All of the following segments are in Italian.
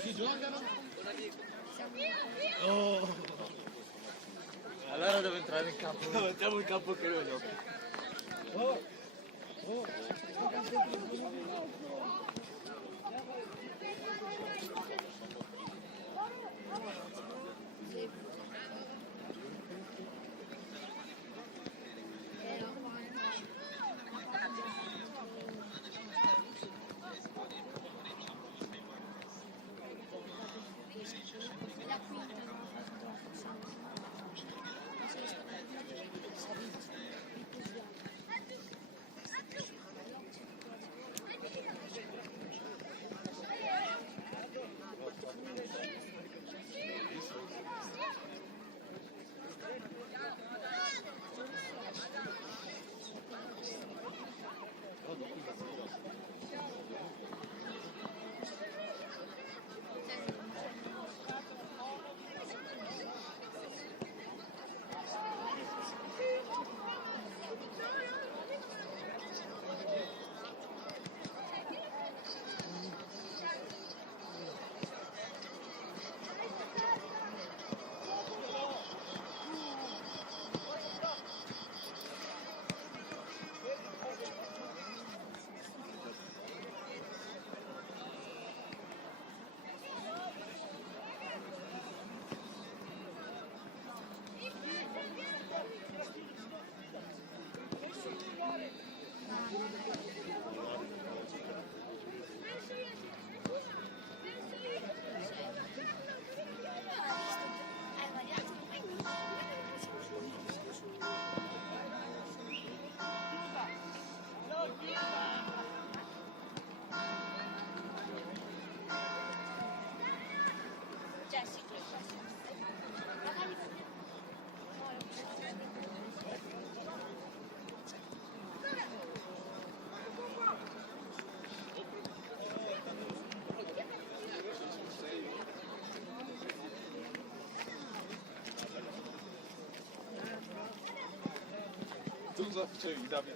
Si giocano? Oh. Allora devo entrare in campo. No, mettiamo in campo anche noi dopo. Oh. Oh. 저 이담이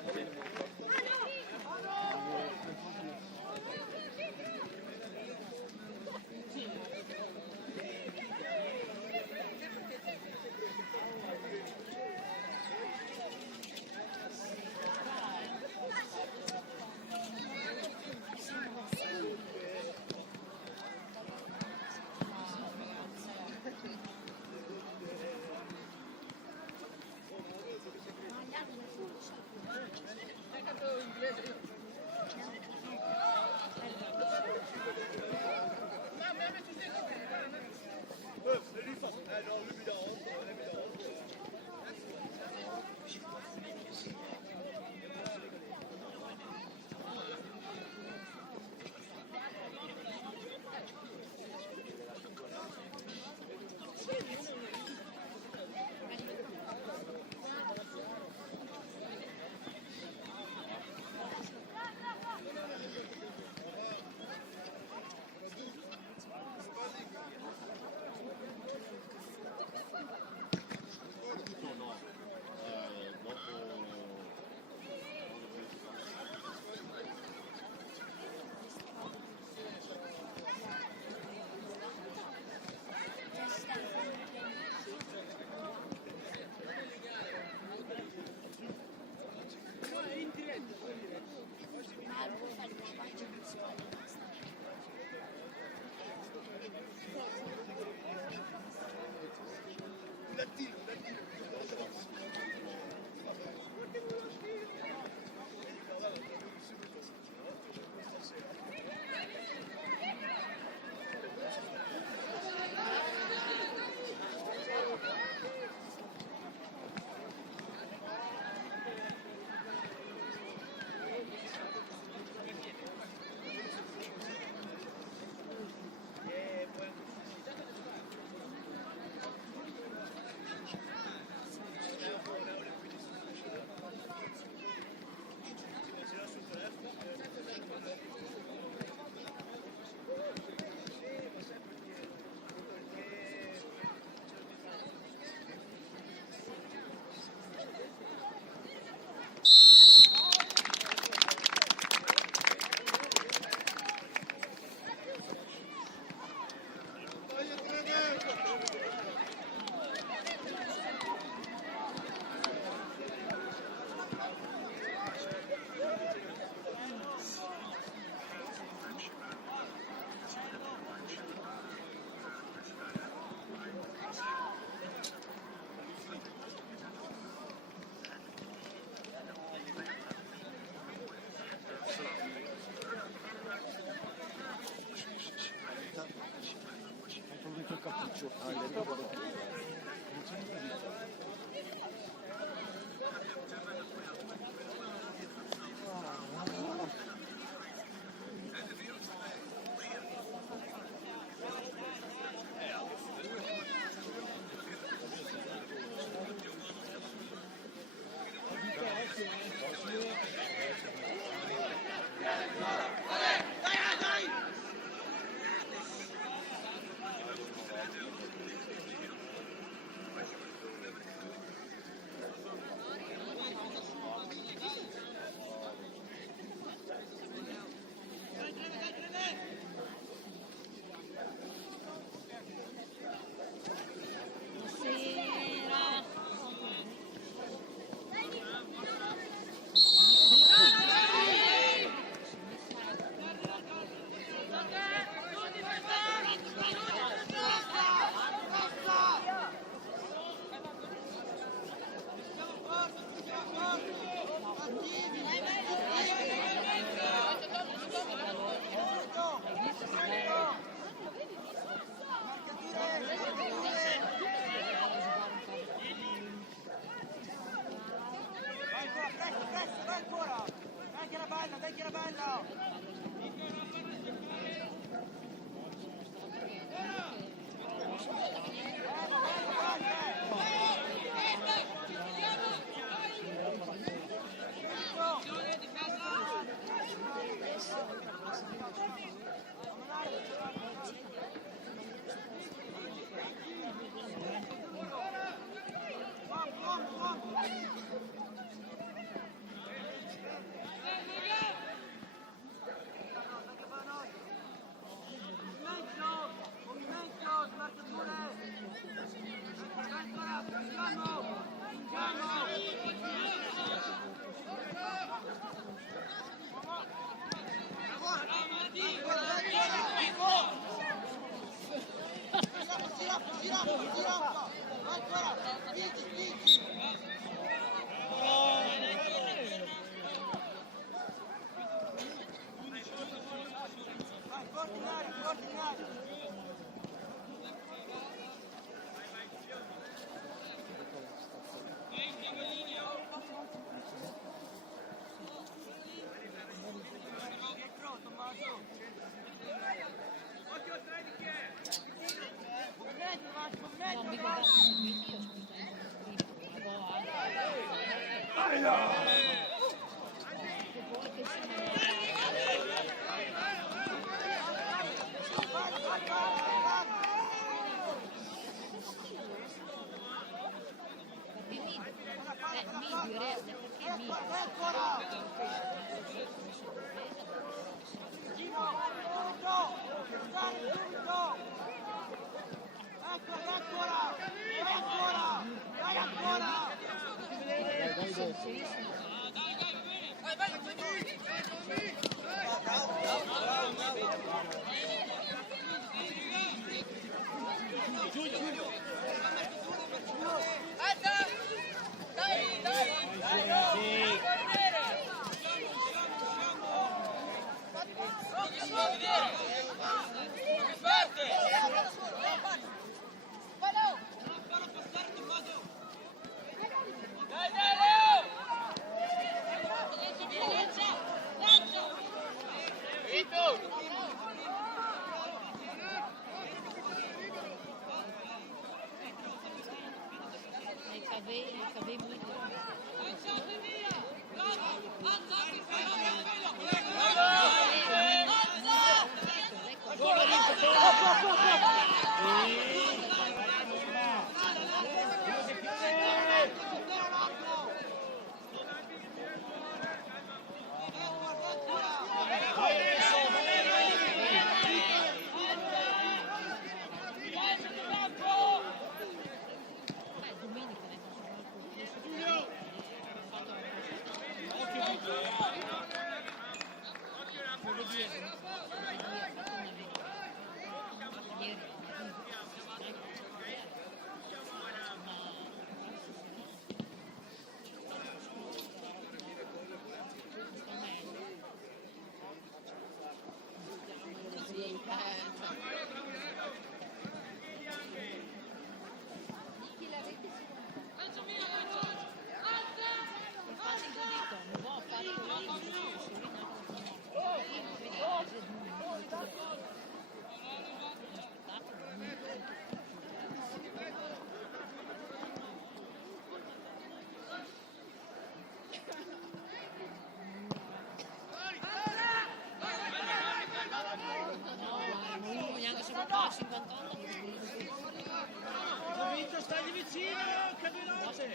Vinto, stai vicino, che veloce!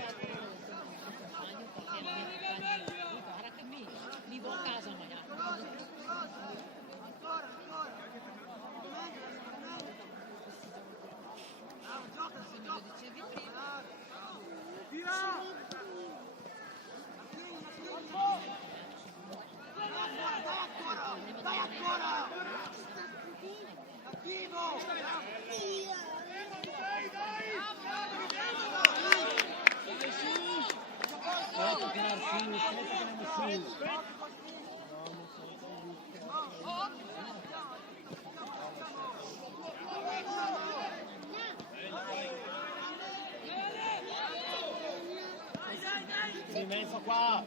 Guarda che mi va a casa magari. Se me lo dicevi prima. Dai ancora! Attivo! Aspetta che andiamo su. Sei in mezzo qua.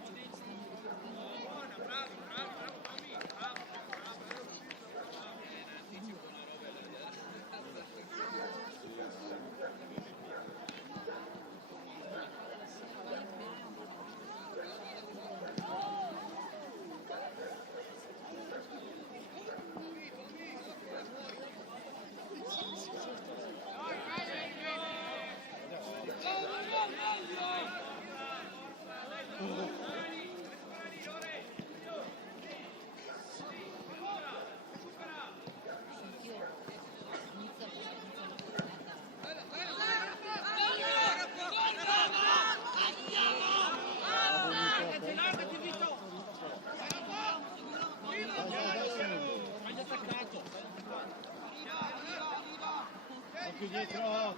Occhio dietro,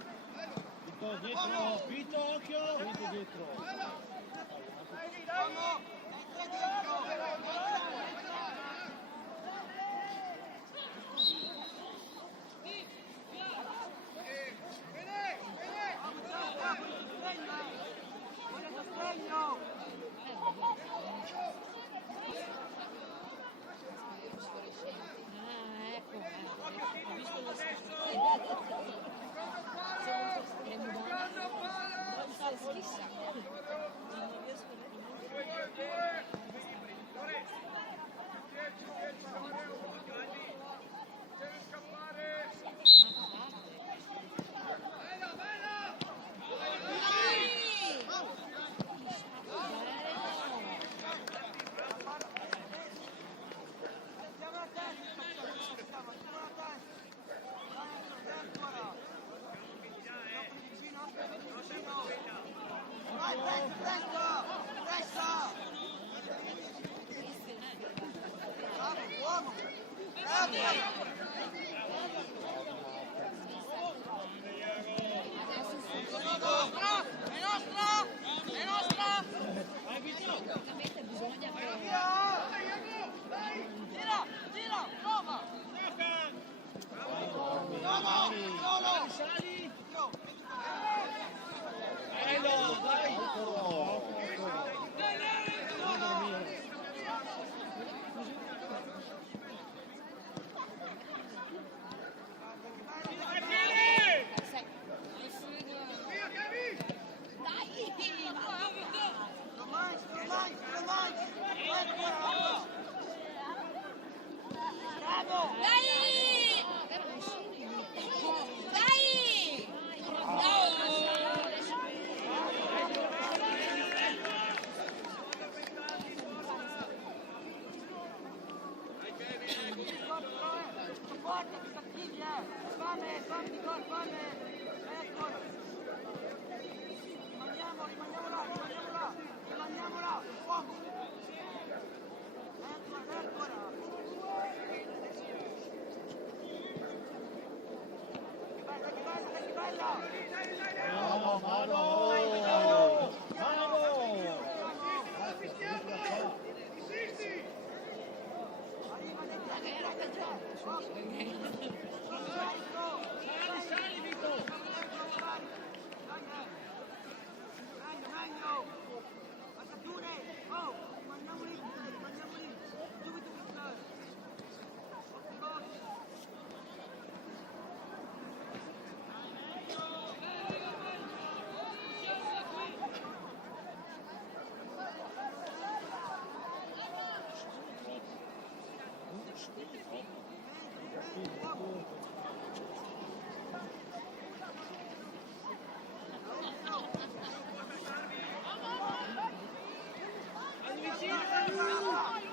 Vito dietro, Vito occhio, Vito dietro.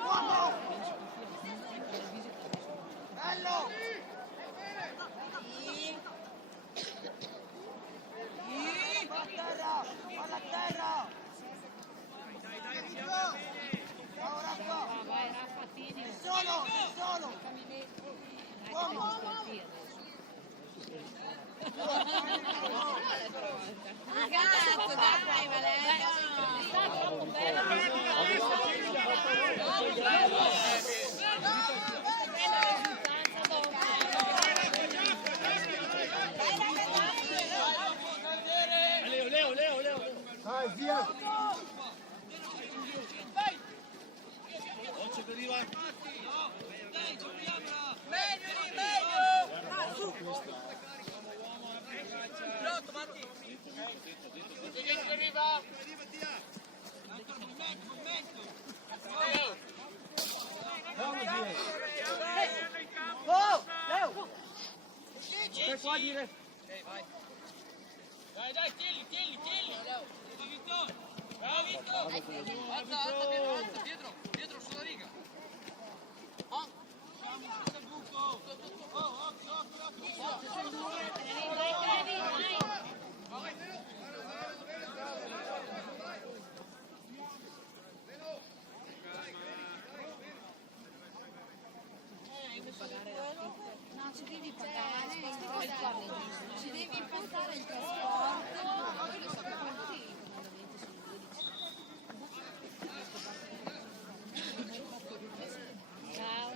Uomo! Bello! Palla a terra! Bravo Raffa! Vai Raffa, tieni. Ci sono! Uomo! Ragazzo, dai, Valerio! Sta troppo bello! Leo. Dai, via! Occhio che arriva. Vamos, via! Oh! Leo! Stai qua a dire. No, ci devi pagare, ci devi impostare il trasporto. No, io lo so che quanti Ciao.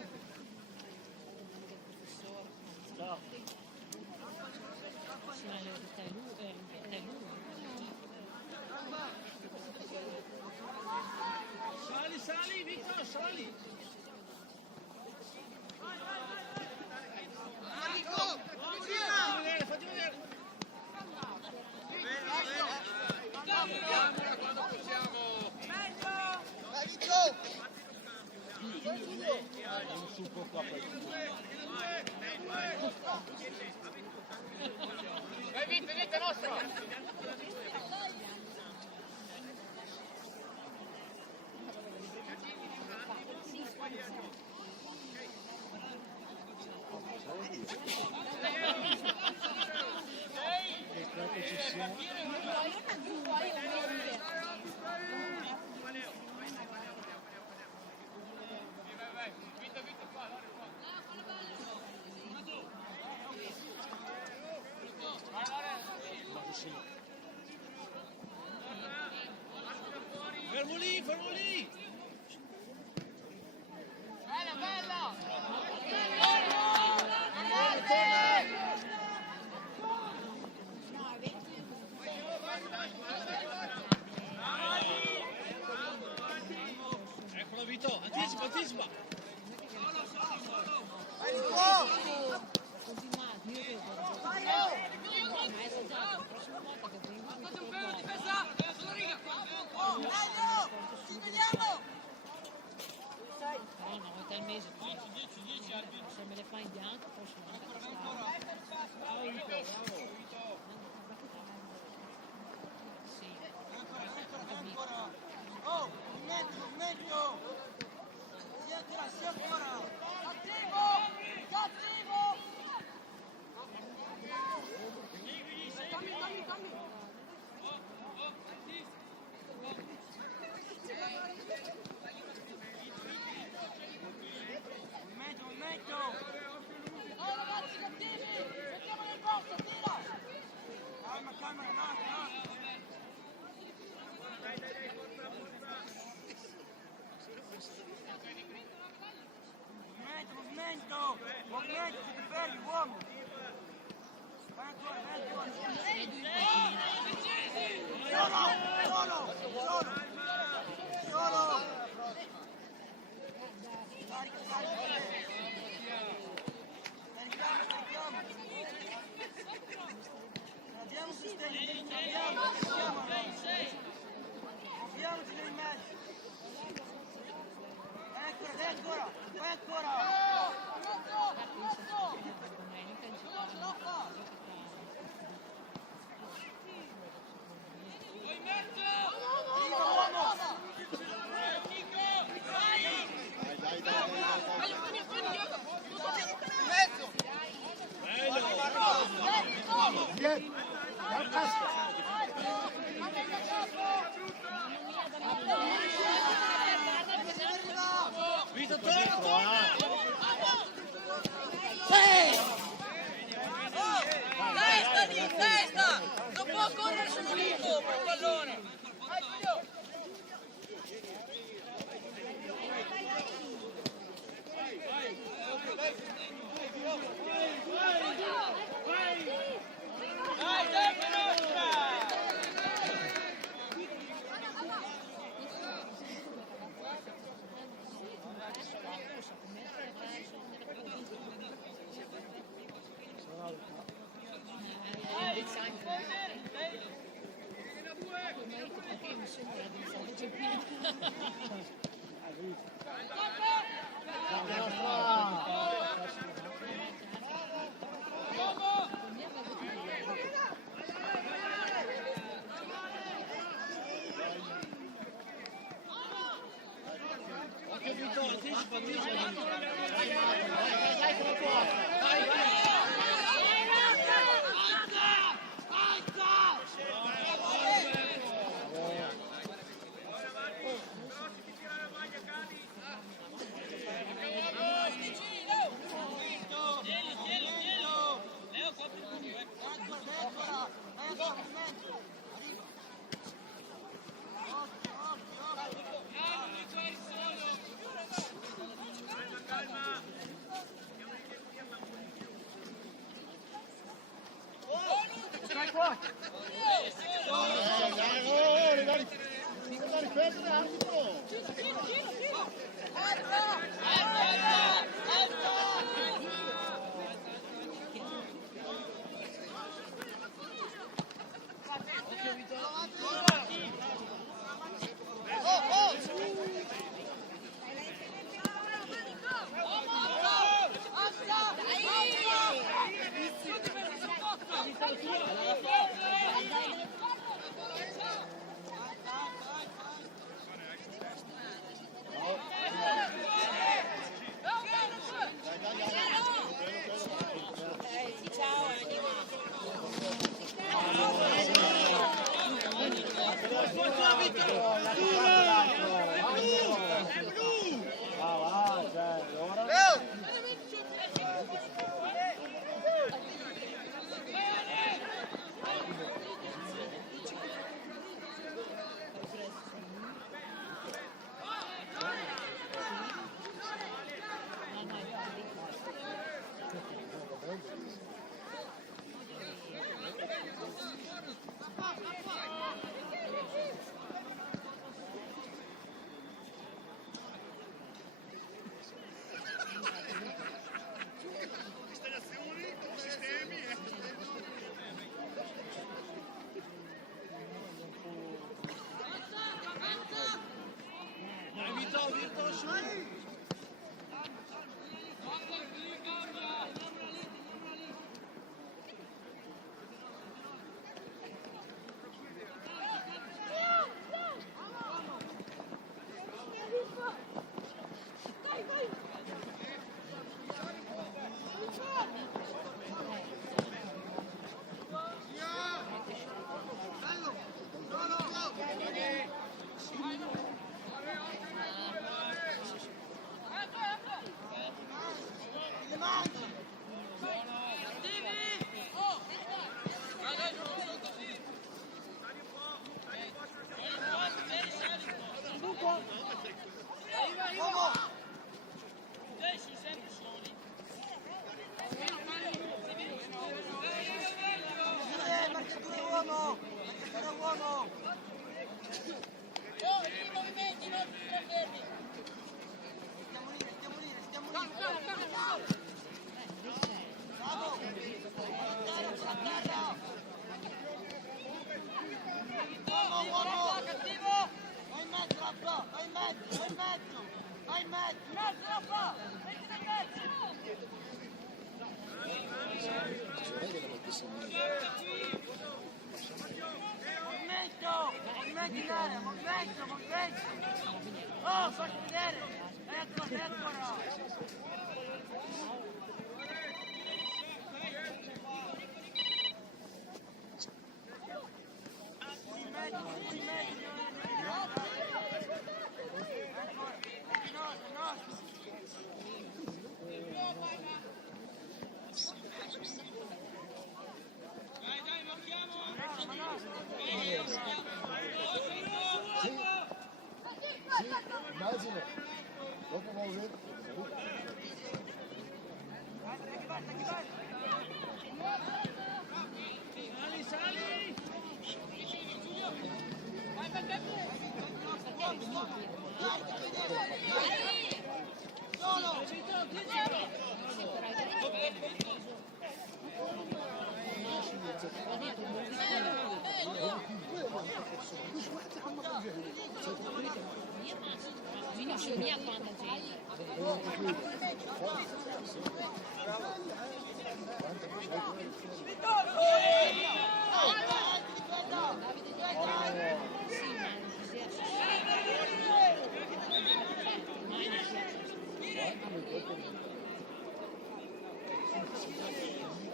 Ciao. Sì, ma stai lui. Sali, Victor, sali. Fatti vedere. Un succo qua per Fermo lì. Eccolo Vito, anticipa. Continuate, io vedo. Ma è assaggiato, la prossima volta che Ci vediamo! però una volta al mese, se me le fai in bianco, posso andare. Sì. Oh, movimento! Si ancora! Cattivo! Dammi! Movimento! Oh ragazzi cattivi! Mettiamo nel posto, tira! Calma, no! Movimento, siete fermi, uomo! Vai ancora! Solo! Carichiamo! Andiamo su stegni, muoviamoci nel mezzo! Vai ancora! Vito, torna! Testa lì, testa! Non può correre solo lì dopo il pallone! Dai, dai, Movimento in area, movimento! Oh, facci vedere! Eccola! Immagino, dopo muovere. Sali! Mi non c'è mia quando gente.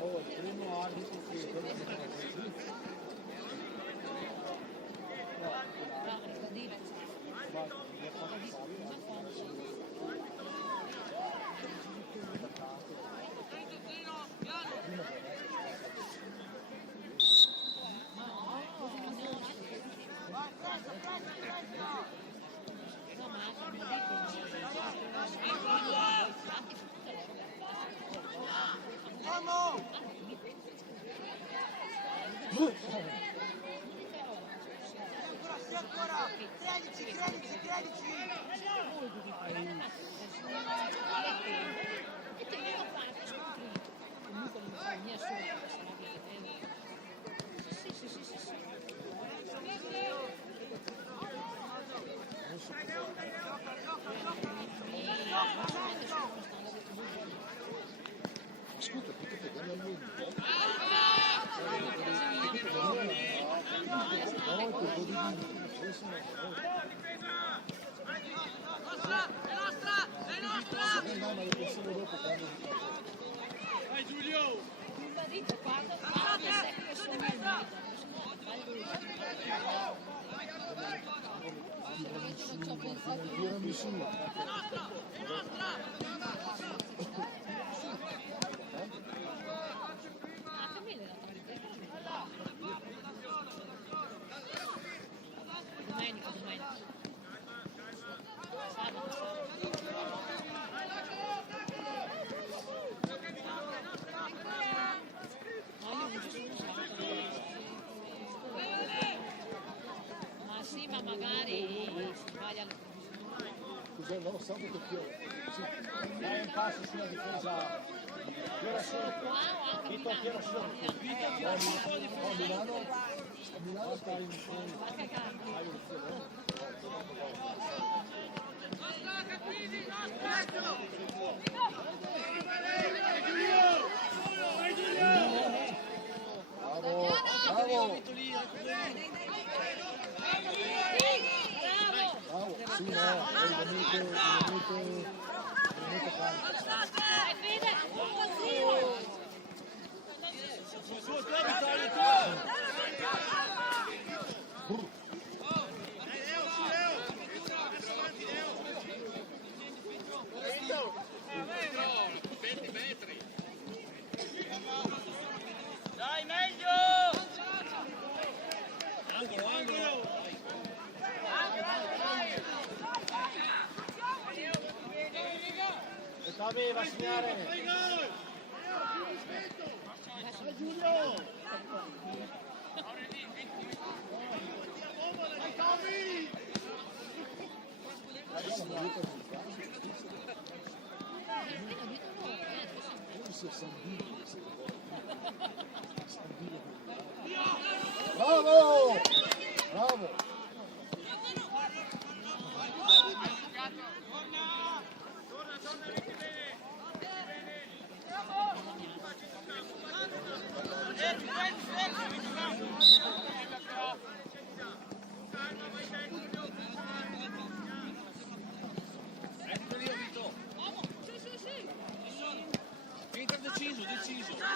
Oh, il primo arbitro che Ancora! 13! E te ne ho fatto scoprire. Comunque non fa mia sorella, sarà che sì. ascolta, potete dare al mondo. Vai Giulio! Ribadito, guarda, sai che sono unita. Non ci ho pensato io. Tirami su. Camilla la domenica. Ma sì, ma magari sbaglia le Cos'è? No, sabato piove. Sì. Dai un passo sulla difesa. Piera solo. qua o anche Vito Piera solo. A Milano sta in fondo. a cagare. Bravo, bravo. Bravo. Sì, no, venite calmo. Dai, Fede, un zio! Su, Vittorio, tu! Dai, meglio! Angolo! E t'aveva segnare. Fai gol! Vai Giulio! Vai Tommy! Bravo! Bravo! deciso.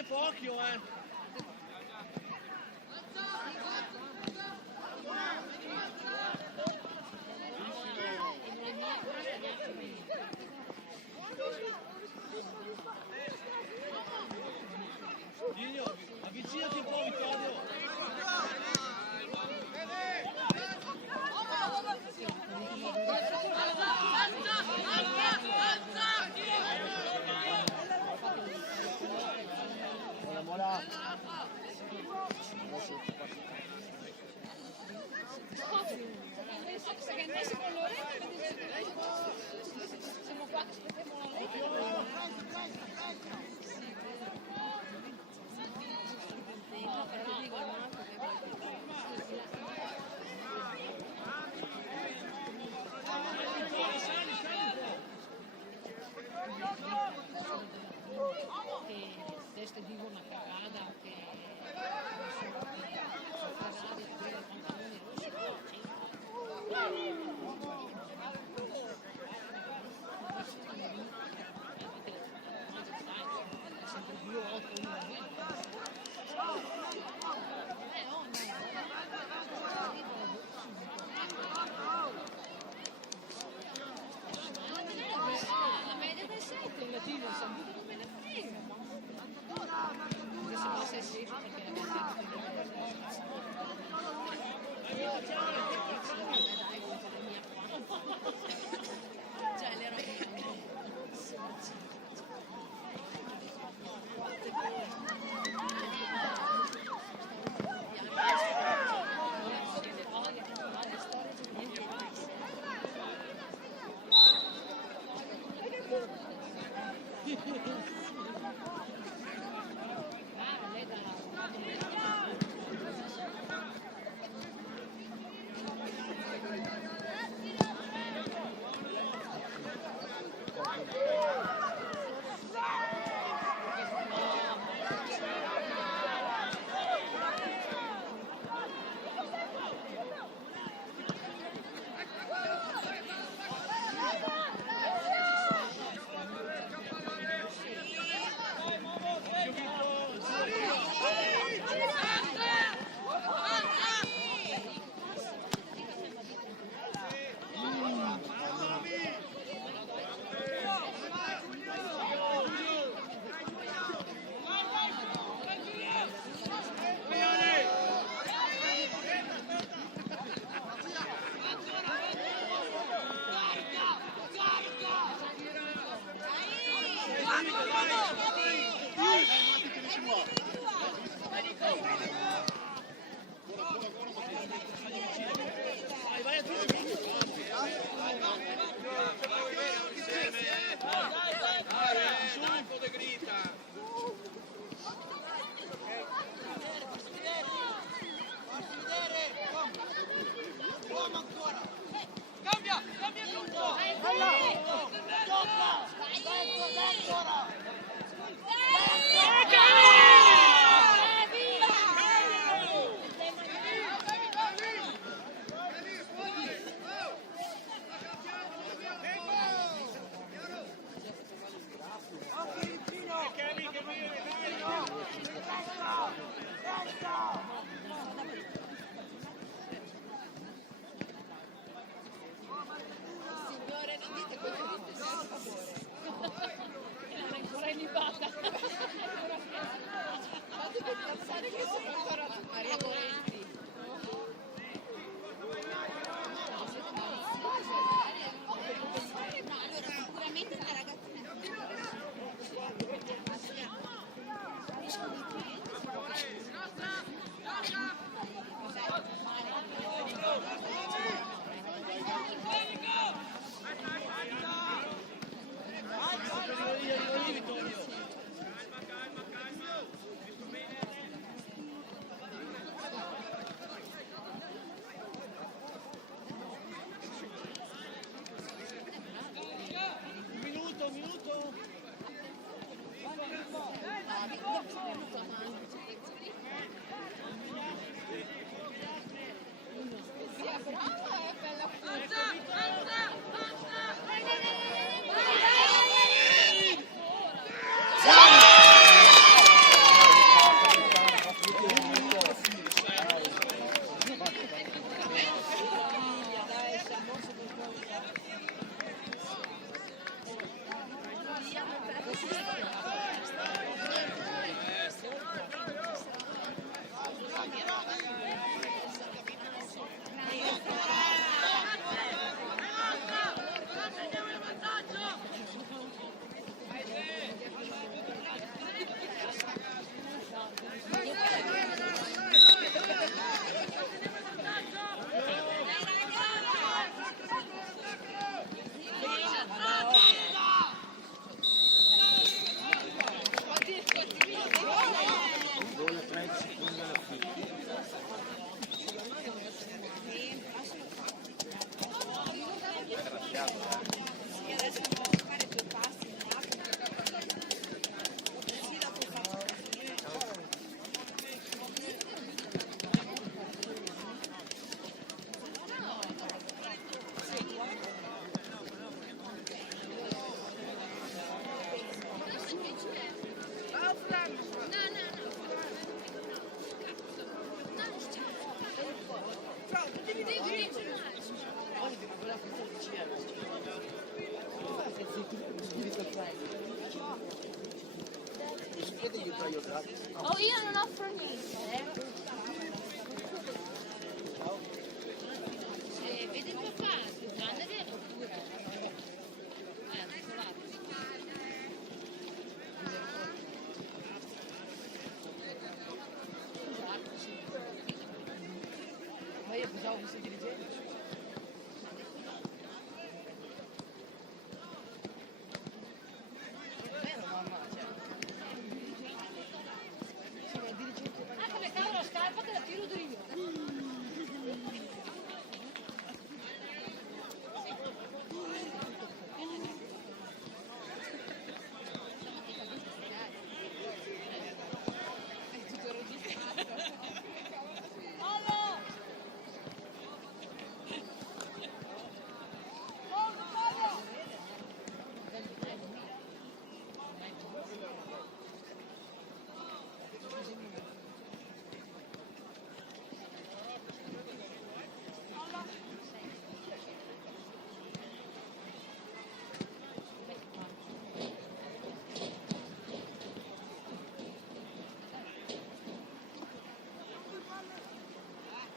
tempo, occhio, Diglio, avvicinati un po', Vittorio. Mola. Che andasse con l'orecchio, siamo qua che aspettiamo l'orecchio. Che teste vivo una cagada che la media del 7 in latino saputo non me ne frega, se no sei safe perché cioè le robe lei Signore, non dite questo, dite per favore. Era ancora illibata. Fate per pensare che sono ancora Maria Goretti. No, allora sicuramente una ragazzina Vai, io gratis. Oh, io non offro niente, Se vedi il papà, più grande dentro, pure. Isolato. Esatto, sì. Ma io pensavo fosse dirigente. Vero mamma, cioè. Sì, ma il dirigente. Ah, come cavolo la scarpa te la tiro io.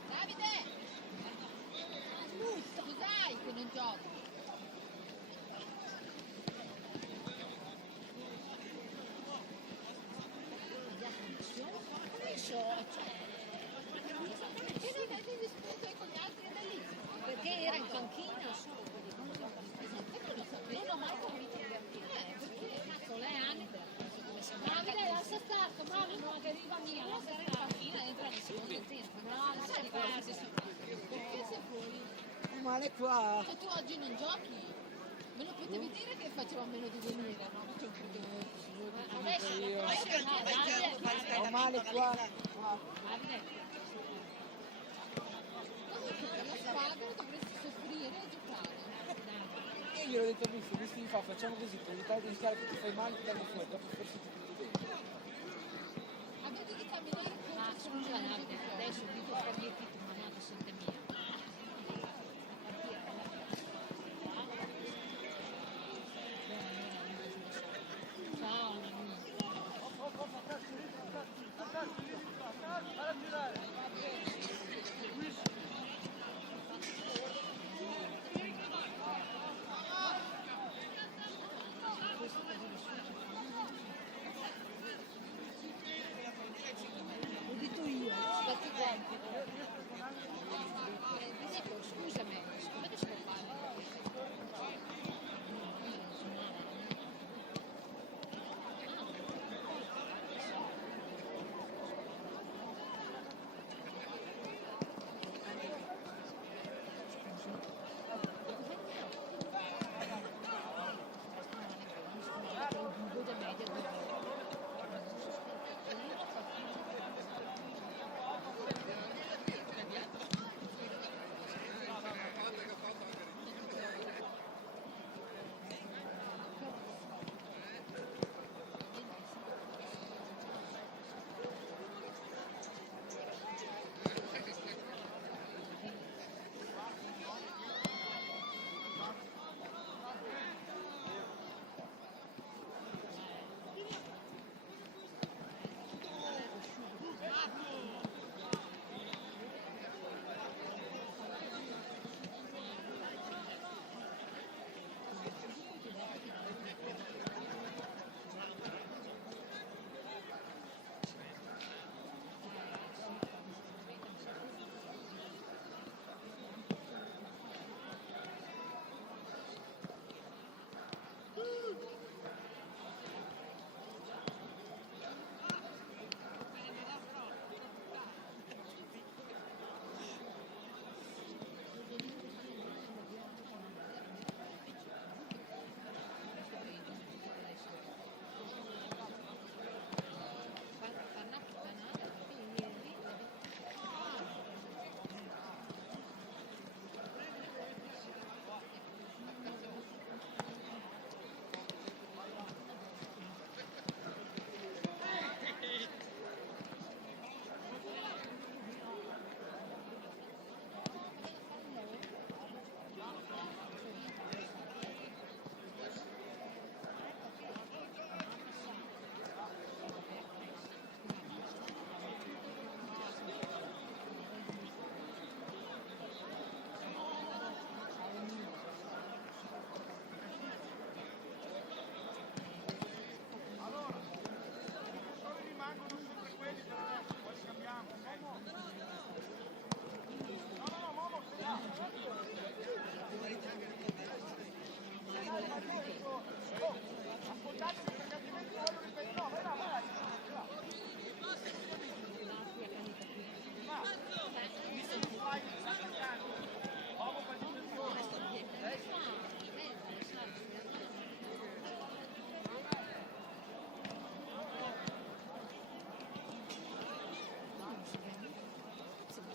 Davide! Cos'hai che non giochi? Perché era in panchina non ho mai capito perché cazzo lei anni Davide lascia stare bravo non che arriva mia lascia stare in panchina entra nel secondo tempo no lascia stare perché se poi Male qua. tu oggi non giochi? Me lo potevi dire che faceva meno di venire, no? adesso Ho male qua. Davide Per la squadra dovresti soffrire e giocare. E io ho detto visto mi fa, facciamo così, per evitare di rischiare che ti fai male, ti danno fuori, dopo forse ti butti dentro. Avete di camminare ma con scusa Davide adesso dico per dirti tu mandato 7.000 ciao l'ho detto io, aspetta i tempi.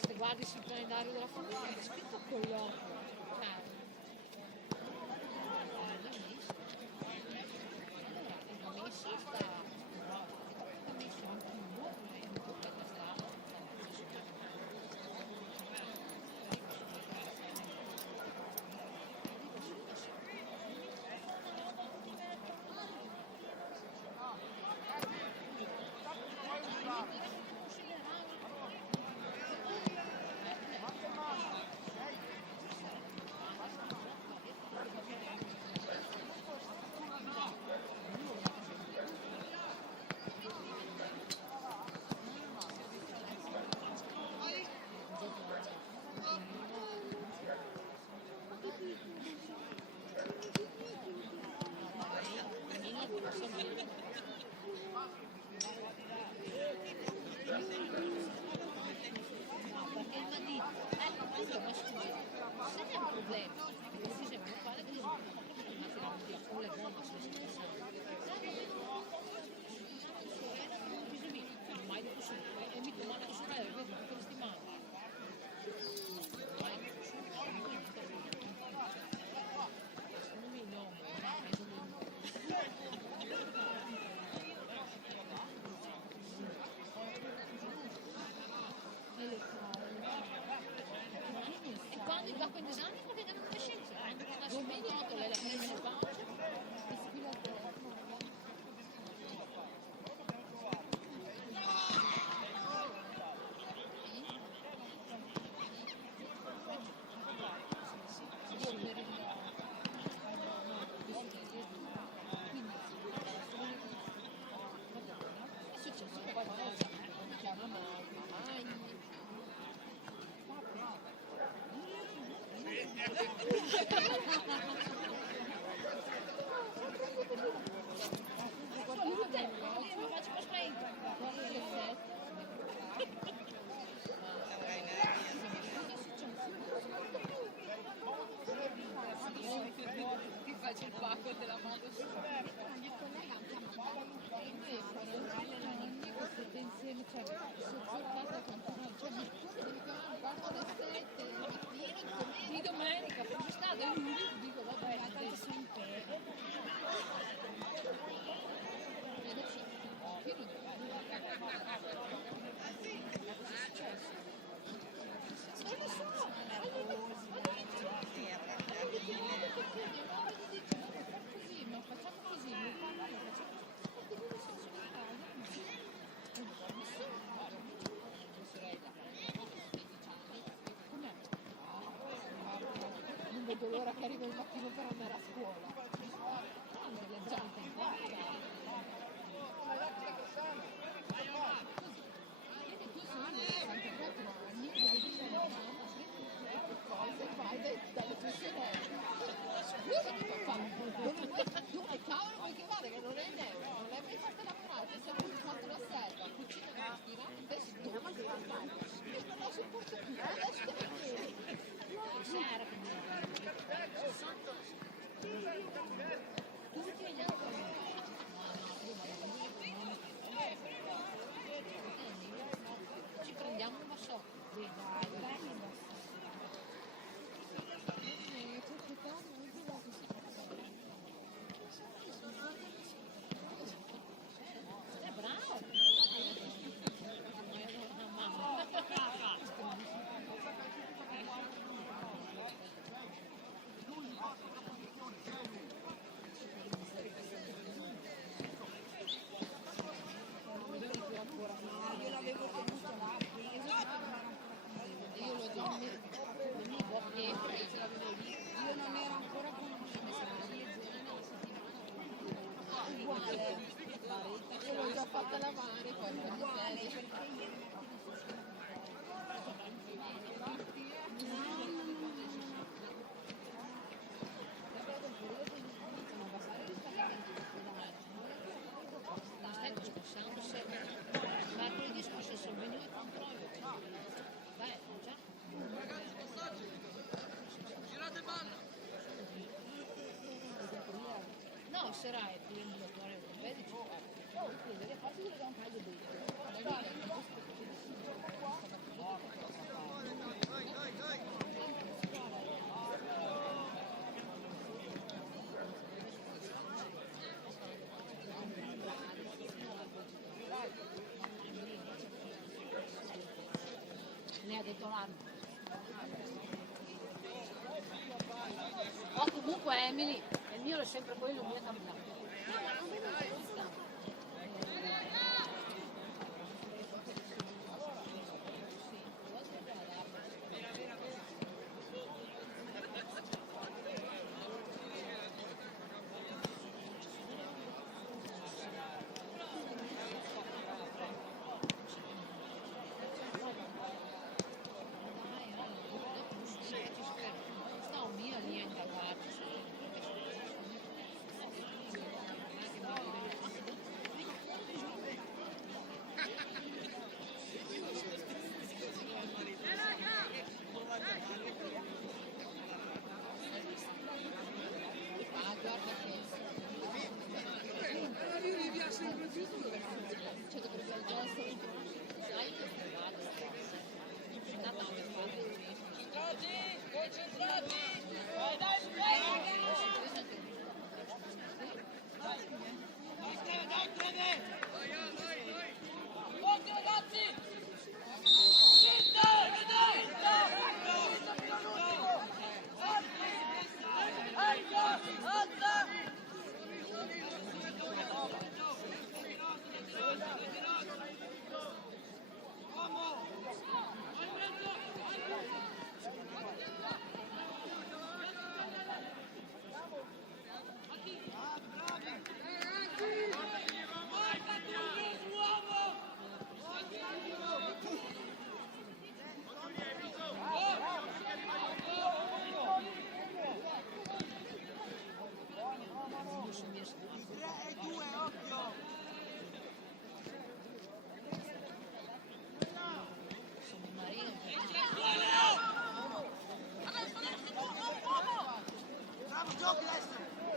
Se guardi sul calendario della famiglia è scritto colloquio, cioè il Messi sta Messi anche in movimento per la strada. Perché il Madrid, questo ma scusa, se c'è un problema, perché si sembra un padre che dice, ma tirare via con le bombe sulle situazioni. Mai di possibile, e mi domanda che sono vedi tutte queste mani. Mai di possibile. Un milione, e quando il gioco in esame perché non c'è scienza, ma sono ben noto le pace e si fila il telefono. È successo qualcosa, non chiama mai. Salute, mi faccio per spento. Guarda le ti faccio il pacco della moto su. Insieme, cioè, di domenica, poi è stato e lui dico vabbè, tanto sono in piedi. Così, ma facciamo così, mi fanno non vedo l'ora che arriva il mattino per andare a scuola. Le zampe in dalle tue sorelle. Dove cavolo vuoi che vada che non è neve, non l'hai mai fatta lavorare, sei sempre fatto la serva, cucina e vestire, adesso dove vai a fare? Non la sopporto più, adesso ci prendiamo un basso. Bravo! Io l'avevo tenuto là, Io lo dormivo dietro, io ce l'avevo lì. io non ero ancora conosciuta. Uguale, Io l'ho già fatta lavare poi per le uguale, ferie. perché ieri No, sarai più ambulatorio con medici. Deve farsi da un paio di ne ha detto l'anno. Oh, comunque Emily, il mio è sempre quello, non è cambiato. Sta un mio lì a indagarci. Ah, guarda che... C'è da prendere il gesto, sai che vado. È andata a un padre. Concentrati! Vai, dai, dai, crede! Forti ragazzi! Dritta! Alza!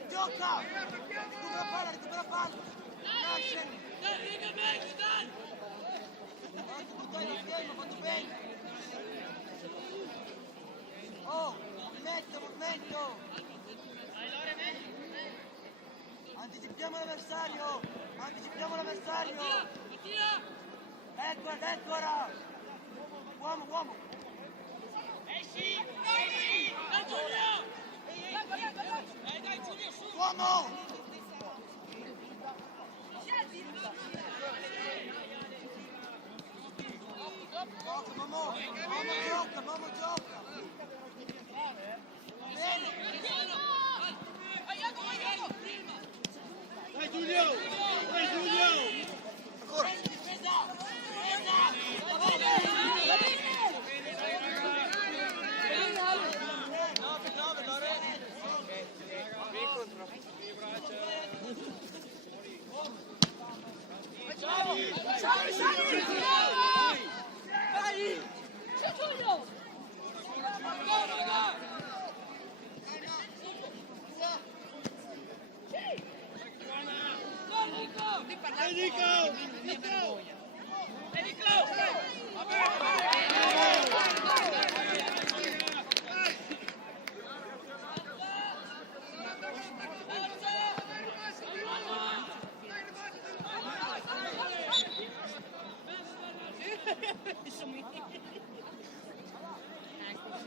Gioca! Recupera palla! Nasce! Riga bene, dai! Fatto bene! Oh! Movimento! Anticipiamo l'avversario! Eccola! Uomo! Esci! Dai Giulio! Dai Giulio, su! Uomo! Gioca! Bene! Vai Giulio! Ancora! Difesa!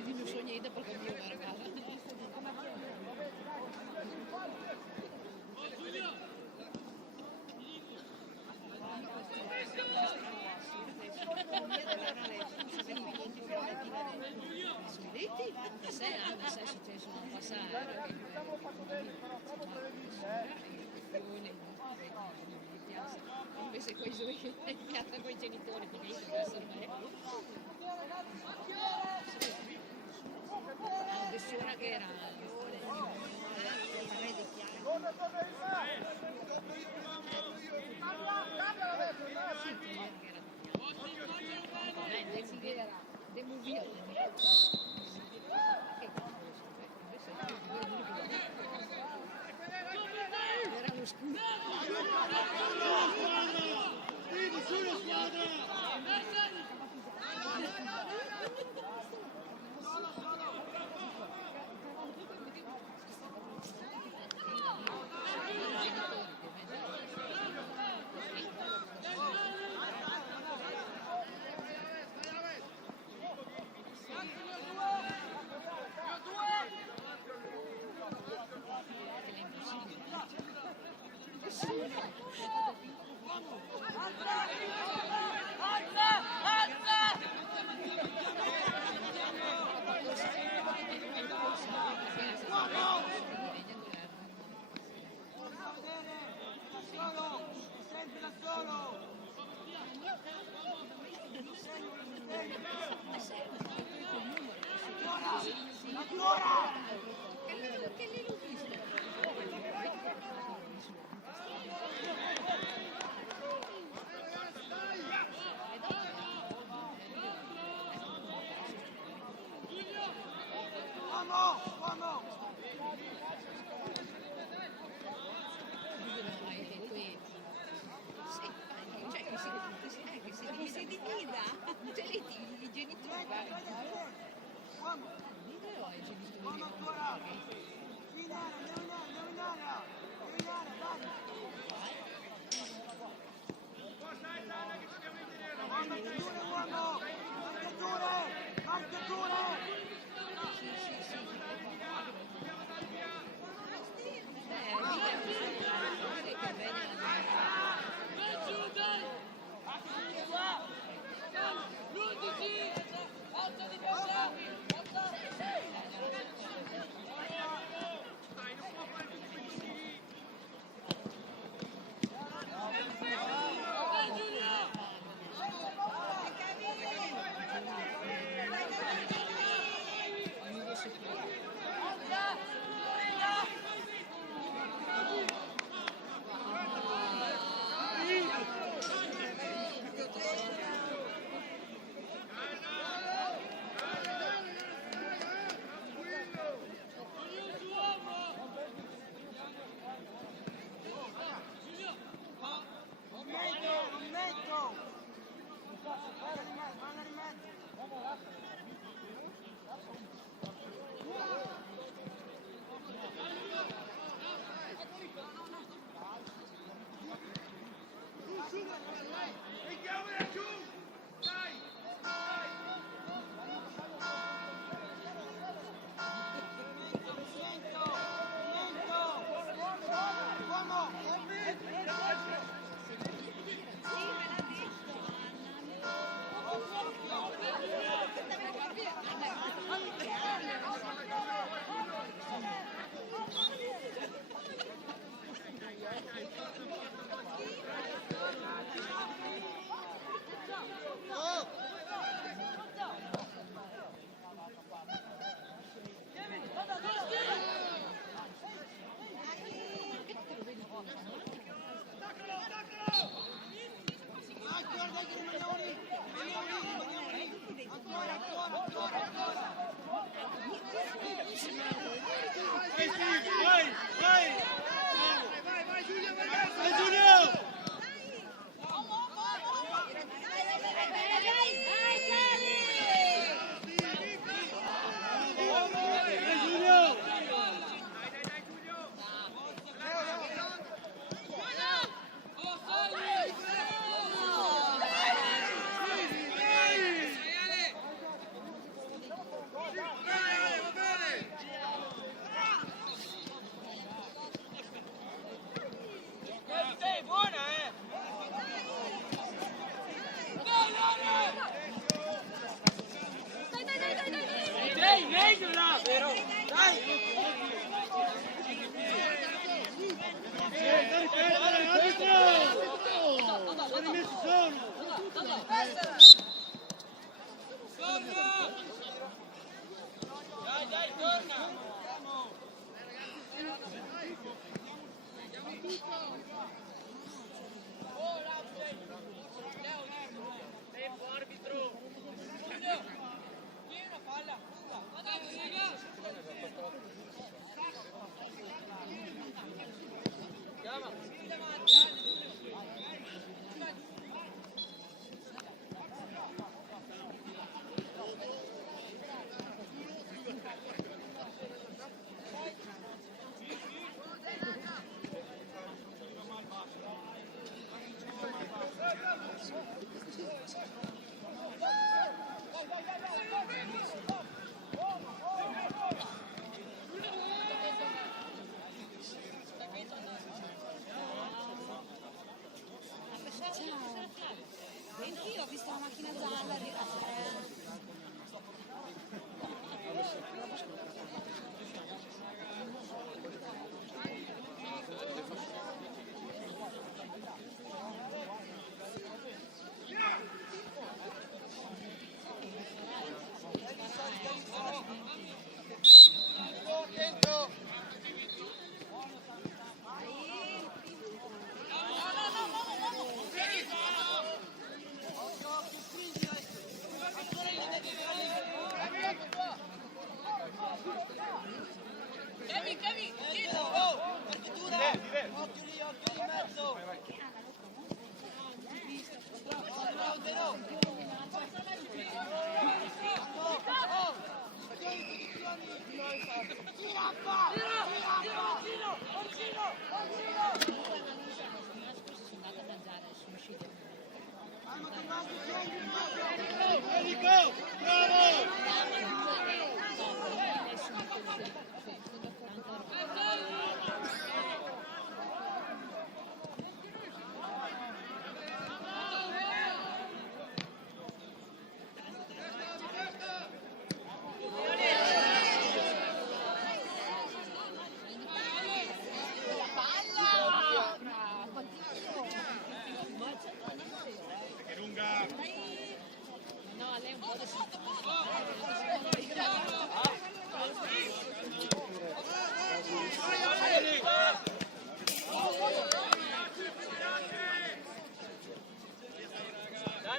Non so niente perché io guarda. Sai se ci sono passare. Invece quei suoi in casa con i genitori perché io devo essere me. La questione che era devo via. Chiama. Anch'io ho visto la macchina gialla arrivare.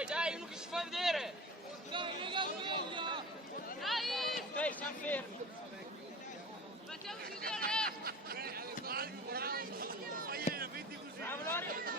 Dai, uno che si fa vedere! Dai, stiamo fermi! Facciamo chiudere! Bravo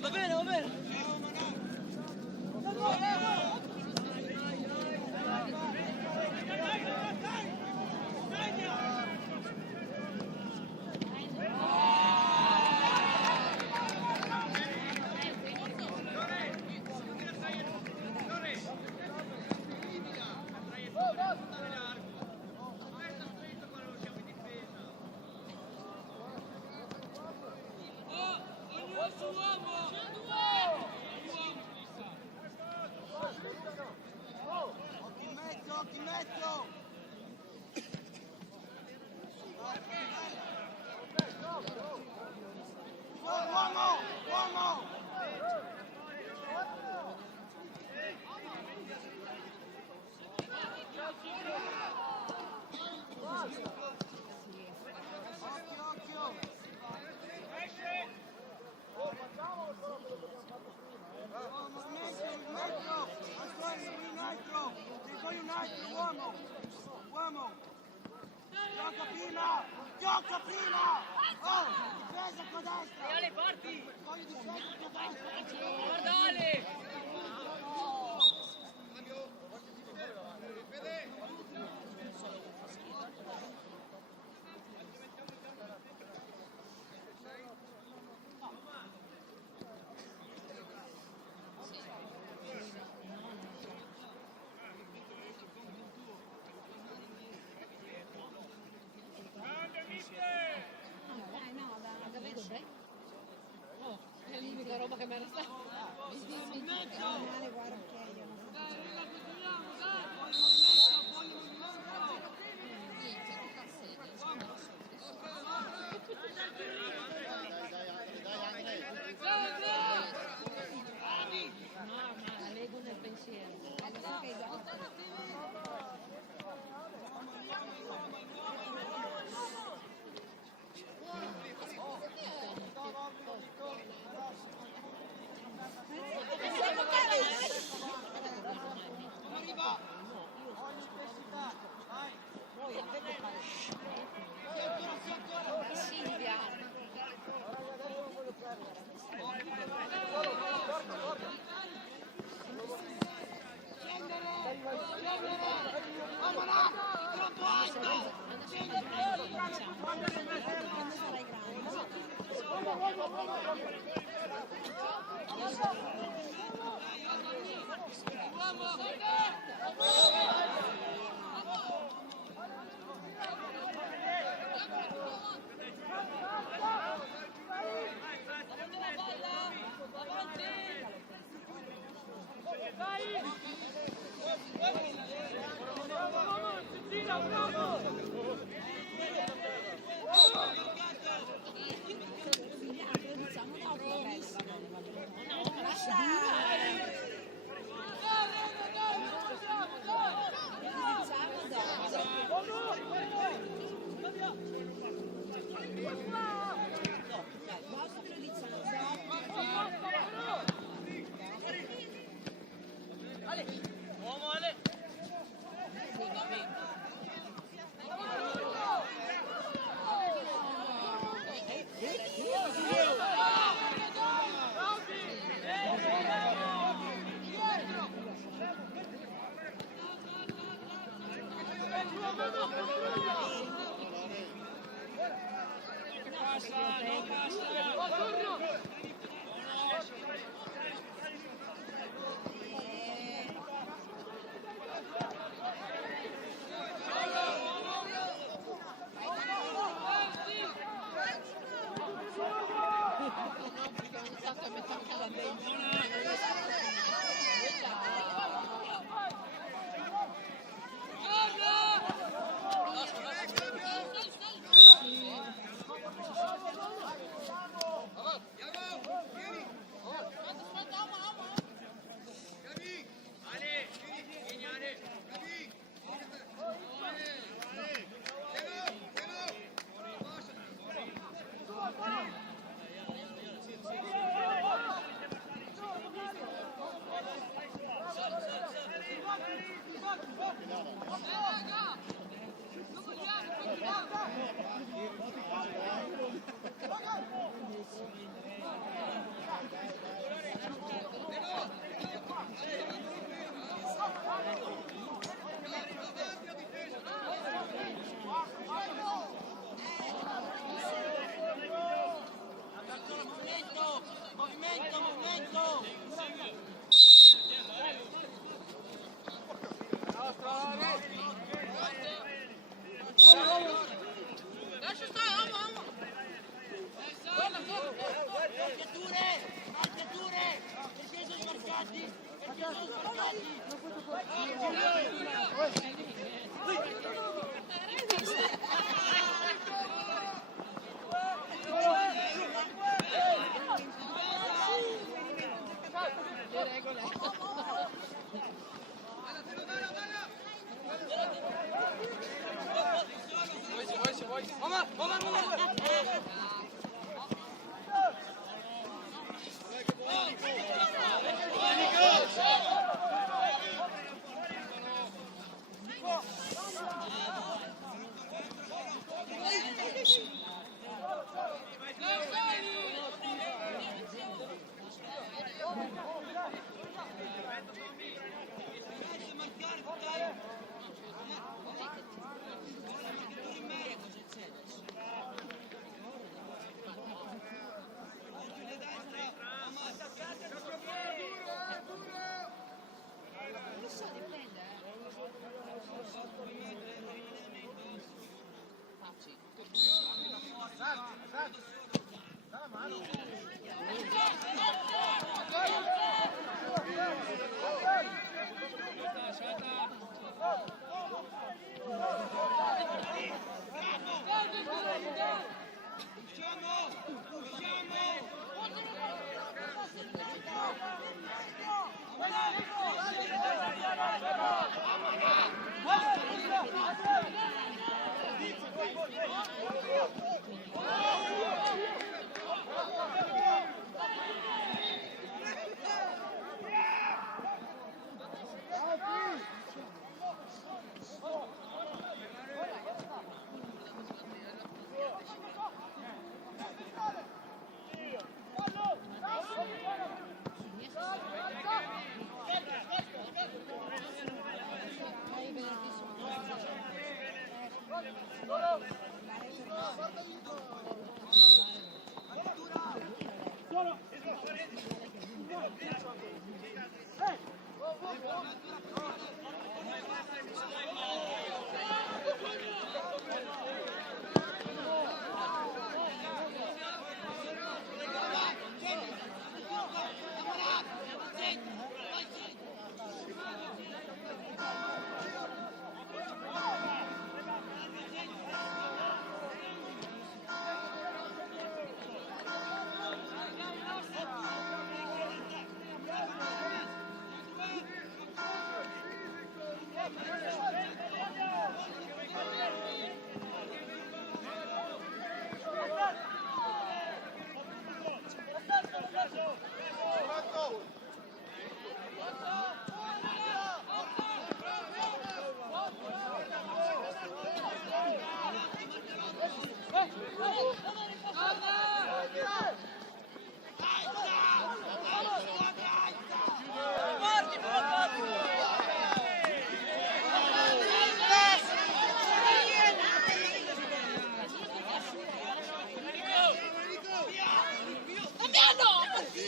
Va bene, va bene. Occhi in mezzo! Uomo! Uomo! Occhio, occhio! Uomo, in mezzo! Ascolta, un altro! Ne vuoi un altro, uomo! Uomo! Gioca prima! Gioca prima! Oh! Difesa con destra! Ale, parti! Voglio difesa con destra! Guarda Ale! Da vedo bene. Oh, è l'unica roba che mi era stata. Male, guarda che io non No, ma la leggo nel pensiero. so che gioca. Silvia. Quando sarai grande. Diciamo dopo adesso. Lascia. Diciamo dopo. Lascia stare, amo! Marcature! Perché sono sbarcati? Perché sono sbarcati?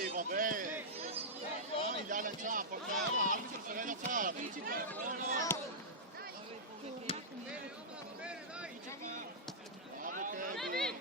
Sì, vabbè. Dai, dai, lanciamo, perché l'arbitro ce l'hai da fare. Bravo Kevin.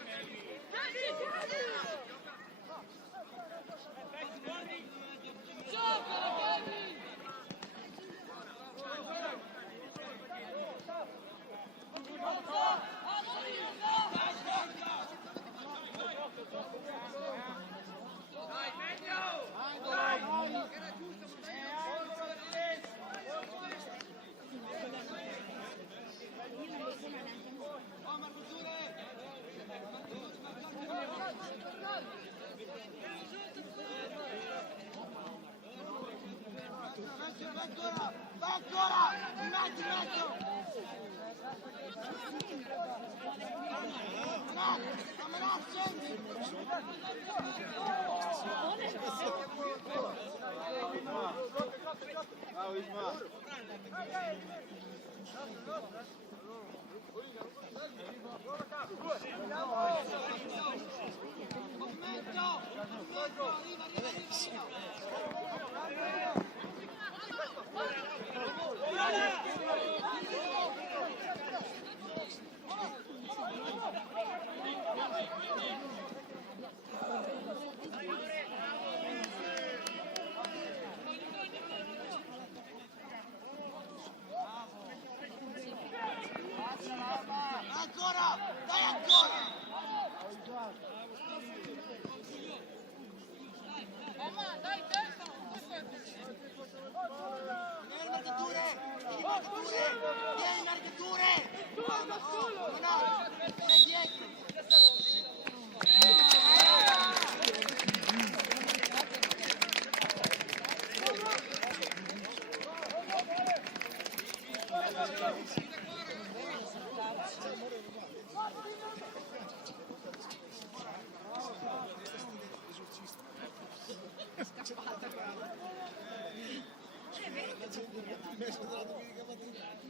Va ancora! In mezzo, in mezzo! Amenaz, scendi! Bravo Isma. Movimento! Movimento! Arriva, arriva, arriva! Ancora! Dai ancora! Dai, testa! Vieni marcature! Vieni marcature! Vieni marcature! No, sei dietro!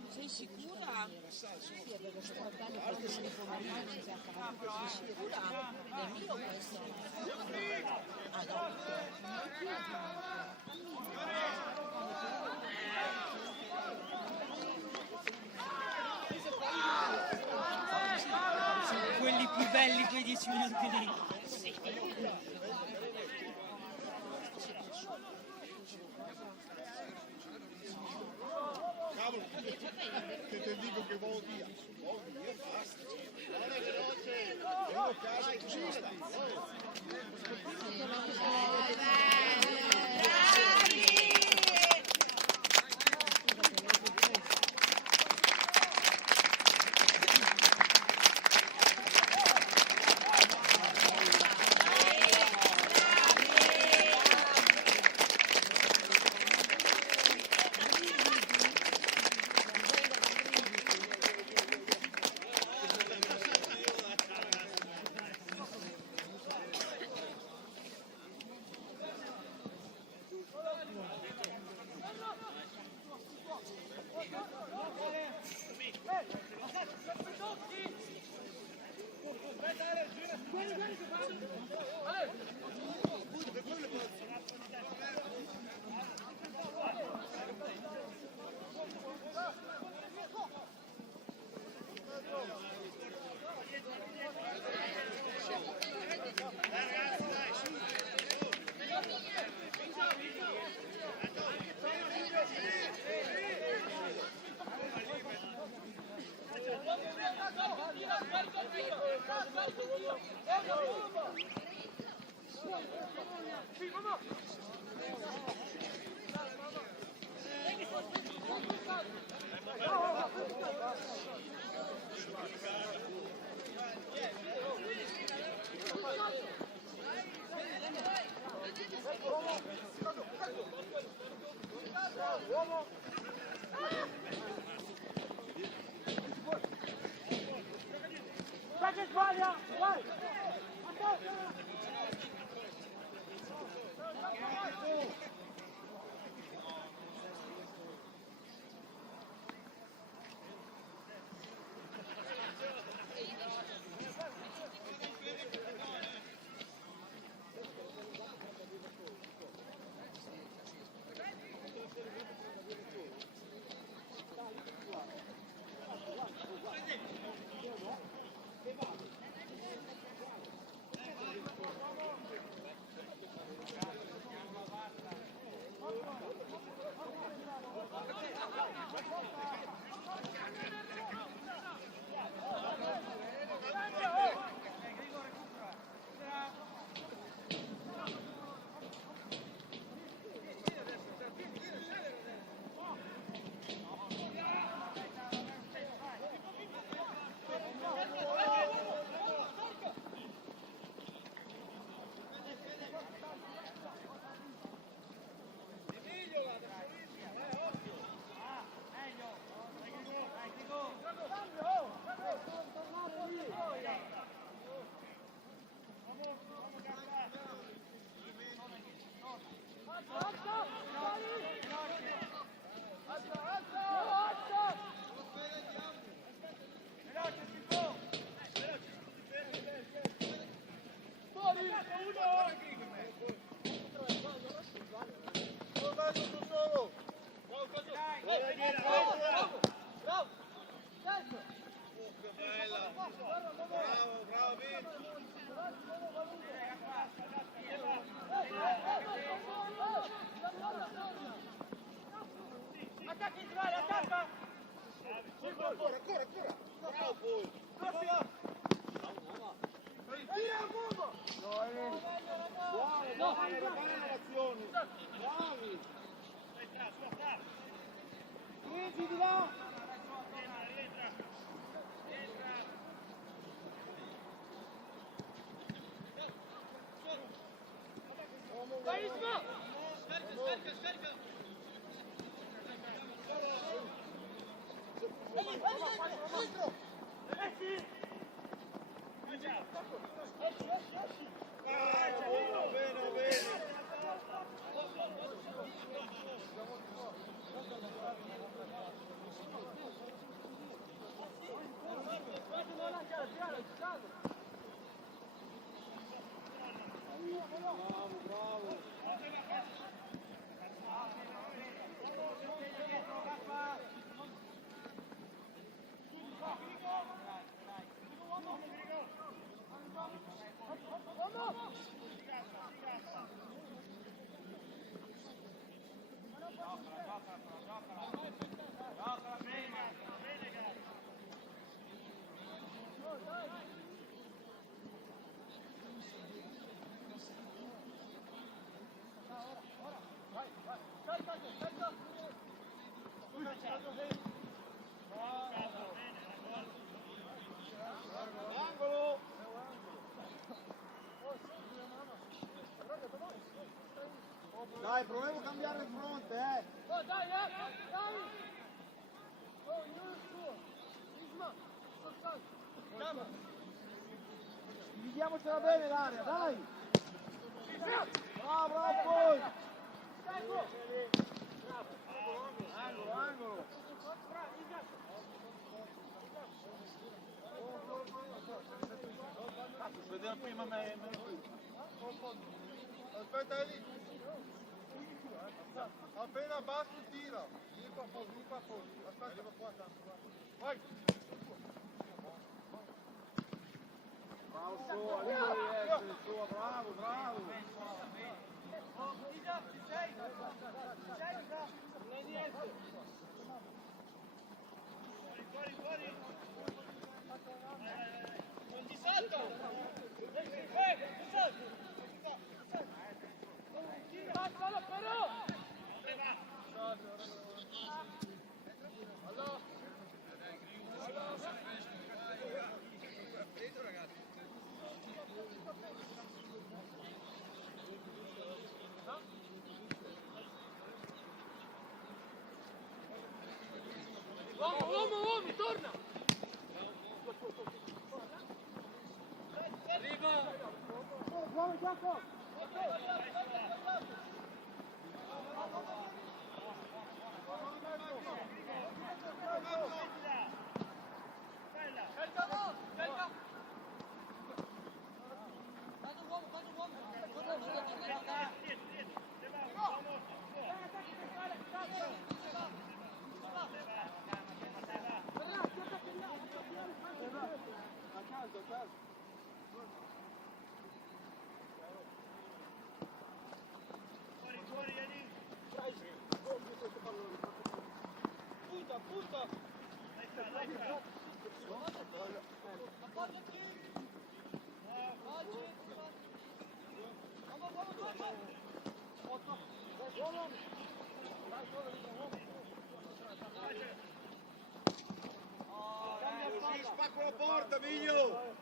Sei sicura? Sì, avevo scordato qualcosa di pomeriggio, non si è acabato. Sei sicura? È mio questo? Ah no. Sono quelli più belli quei 10 minuti lì. Cavolo, che te dico che vado via. Vado via, basta. Non è veloce. Vengo a casa, tu girati. aiuto solo! Vai dietro! Bravo! Certo! Che bella! Bravo, bravo, Vinci! Attacca Israele, attacca! Ancora, ancora, ancora! Bravo, poi! Via il fuoco! Bravo, fare l'azione! Bravi! Luigi di là! Vai Isma! Scarica, scarica! Bene, bene! Bravo, bravo! Angolo! Dai, proviamo a cambiare il fronte, Oh, dai, dai! Oh, non il suo! Isma! Chiama! Dividiamocela bene l'area, dai! Bravo, bravo, poi! Angolo, angolo! Vedere prima me. Aspetta lì! Appena basso tira! Vieni qua fuori, aspetta qua tanto. Vai! Bravo Soa, lì devi essere Soa, bravo, bravo! Isa, ci sei? Ci sei, Isa? Non è niente! Fuori! Non ti salto! Ti salto! Passalo però! Uomo, torna! Bravo, Giacomo! Punta! Spacco la porta, Miglio!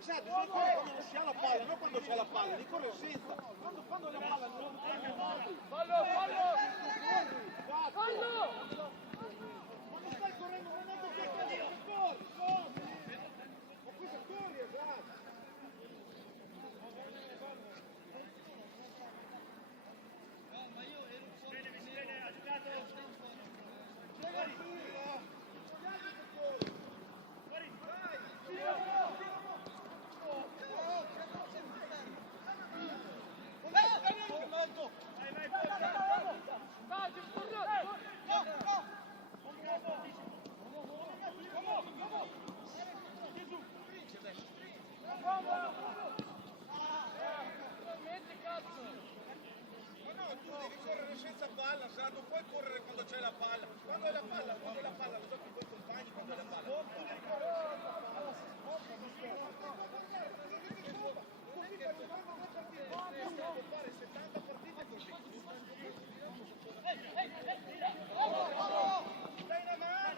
Esatto, corre quando non si ha la palla, non quando c'è la palla, devi correre senza. Quando la palla non è Fallo! quando stai correndo, non è che corri! Ma questo corri, esatto! Tu devi correre senza palla, se non puoi correre quando c'è la palla. Quando è la palla, lo giochi con i compagni quando è la palla. Fare 70 partite così. Dai una mano!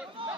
Go!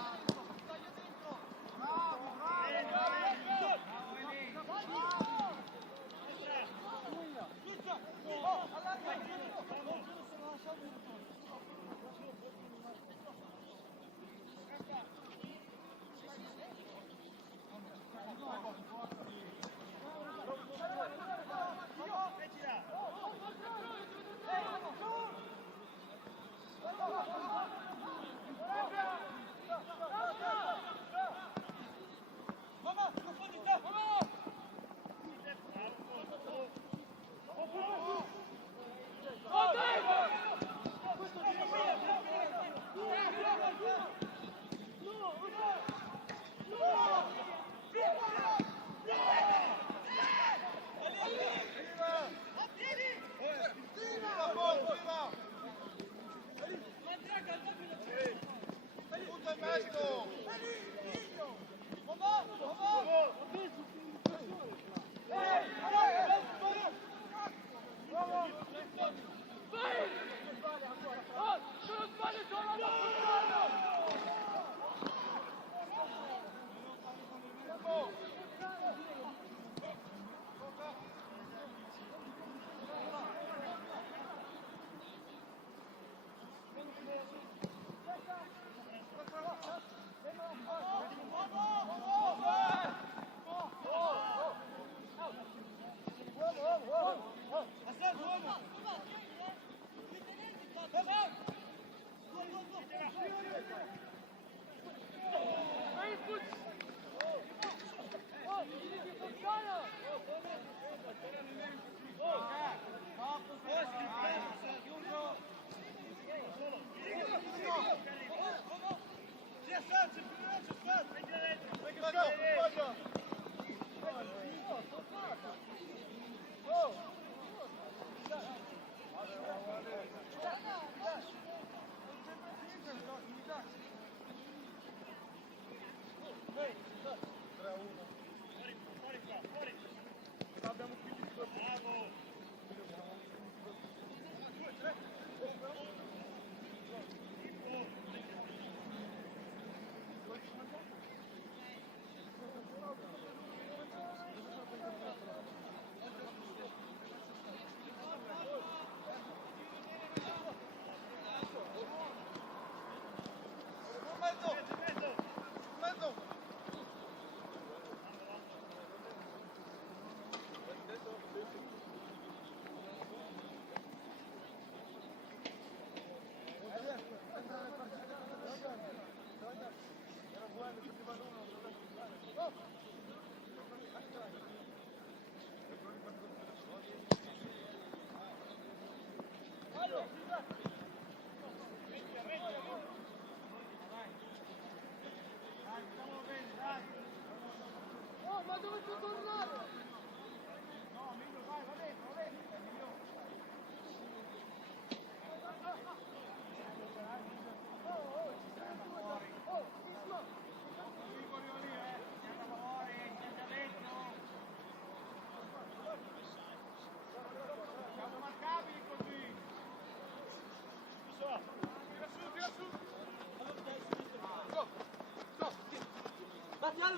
Ma dove sto tornando?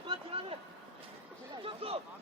Batti Ale! Gioco!